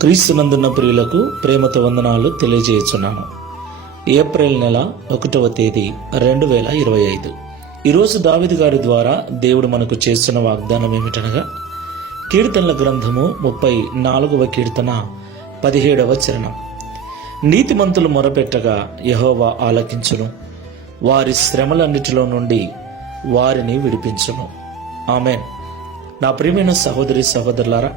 క్రీస్తునందున్న ప్రియులకు ప్రేమతో వందనాలు తెలియజేస్తున్నాను. ఏప్రిల్ నెల 1వ తేదీ 2025. ఈరోజు దావీదు గారి ద్వారా దేవుడు మనకు చేస్తున్న వాగ్దానం ఏమిటనగా, కీర్తనల గ్రంథము 34వ కీర్తన 17వ చరణం. నీతిమంతులు మొరపెట్టగా యెహోవా ఆలకించును, వారి శ్రమలన్నిటిలో నుండి వారిని విడిపించును. ఆమేన్. నా ప్రియమైన సహోదరి సహోదరులారా,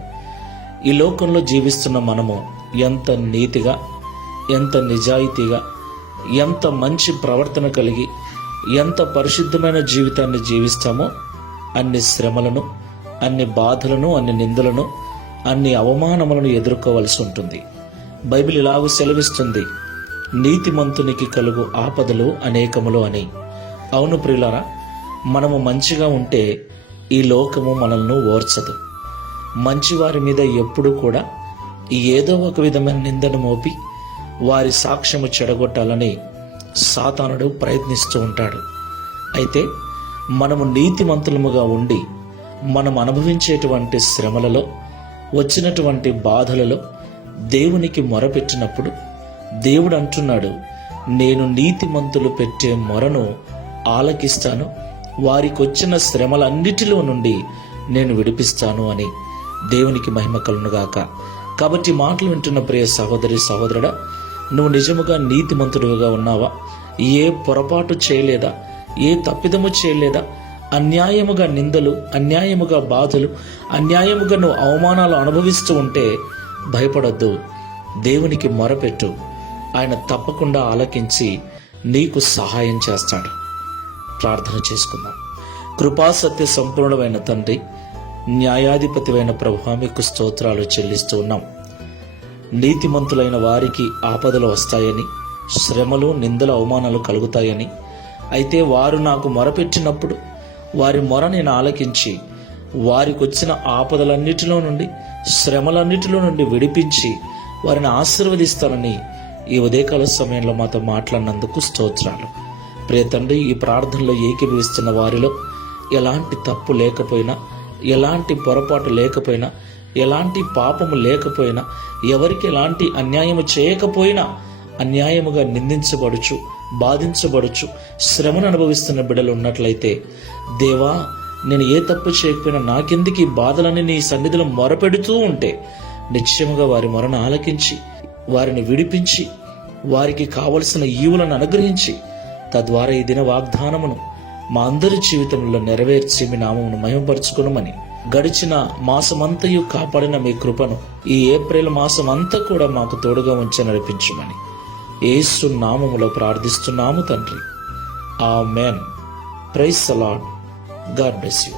ఈ లోకంలో జీవిస్తున్న మనము ఎంత నీతిగా, ఎంత నిజాయితీగా, ఎంత మంచి ప్రవర్తన కలిగి, ఎంత పరిశుద్ధమైన జీవితాన్ని జీవిస్తామో అన్ని శ్రమలను, అన్ని బాధలను, అన్ని నిందలను, అన్ని అవమానములను ఎదుర్కోవలసి ఉంటుంది. బైబిల్ ఇలాగూ సెలవిస్తుంది, నీతిమంతునికి కలుగు ఆపదలు అనేకములు అని. అవును ప్రియులారా, మనము మంచిగా ఉంటే ఈ లోకము మనల్ని ఓర్చదు. మంచివారి మీద ఎప్పుడు కూడా ఏదో ఒక విధమైన నిందను మోపి వారి సాక్ష్యము చెడగొట్టాలని సాతానుడు ప్రయత్నిస్తూ ఉంటాడు. అయితే మనము నీతిమంతులముగా ఉండి మనం అనుభవించేటువంటి శ్రమలలో, వచ్చినటువంటి బాధలలో దేవునికి మొరపెట్టినప్పుడు దేవుడు అంటున్నాడు, నేను నీతిమంతులు పెట్టే మొరను ఆలకిస్తాను, వారికి వచ్చిన శ్రమలన్నిటిలో నుండి నేను విడిపిస్తాను అని. దేవునికి మహిమ కలుగునుగాక. కాబట్టి మాటలు వింటున్న ప్రియ సహోదరి సహోదరుడా, నువ్వు నిజముగా నీతిమంతుడిగా ఉన్నావా? ఏ పొరపాటు చేయలేదా? ఏ తప్పిదము చేయలేదా? అన్యాయముగా నిందలు, అన్యాయముగా బాధలు, అన్యాయముగా నువ్వు అవమానాలు అనుభవిస్తూ ఉంటే భయపడొద్దు. దేవునికి మొరపెట్టు, ఆయన తప్పకుండా ఆలకించి నీకు సహాయం చేస్తాడు. ప్రార్థన చేసుకుందాం. కృపాసత్య సంపూర్ణమైన తండ్రి, న్యాయాధిపతివైన ప్రభువా, మీకు స్తోత్రాలు చెల్లిస్తూ ఉన్నాం. నీతిమంతులైన వారికి ఆపదలు వస్తాయని, శ్రమలు, నిందలు, అవమానాలు కలుగుతాయని, అయితే వారు నాకు మొరపెట్టినప్పుడు వారి మొర నేను ఆలకించి వారికి వచ్చిన ఆపదలన్నిటిలో నుండి, శ్రమలన్నిటిలో నుండి విడిపించి వారిని ఆశీర్వదిస్తానని ఈ ఉదయకాల సమయంలో మాతో మాట్లాడినందుకు స్తోత్రాలు. ప్రియ తండ్రి, ఈ ప్రార్థనలో ఏకీభవిస్తున్న వారిలో ఎలాంటి తప్పు లేకపోయినా, ఎలాంటి పొరపాటు లేకపోయినా, ఎలాంటి పాపము లేకపోయినా, ఎవరికి ఎలాంటి అన్యాయము చేయకపోయినా అన్యాయముగా నిందించబడుచు, బాధించబడుచు, శ్రమను అనుభవిస్తున్న బిడ్డలు ఉన్నట్లయితే, దేవా, నేను ఏ తప్పు చేయకపోయినా నాకెందుకు ఈ బాధలని నీ సన్నిధిలో మొరపెడుతూ ఉంటే నిశ్చయముగా వారి మొరను ఆలకించి వారిని విడిపించి వారికి కావలసిన ఈవులను అనుగ్రహించి తద్వారా ఈ దిన వాగ్దానమును మా అందరి జీవితంలో నెరవేర్చి మీ నామమును మహిమపరచుకునమని, గడిచిన మాసమంతయు కాపాడిన మీ కృపను ఈ ఏప్రిల్ మాసమంతా కూడా మాకు తోడుగా ఉంచి నడిపించమని యేసు నామములో ప్రార్థిస్తున్నాము తండ్రి. Amen. Praise the Lord. God bless you.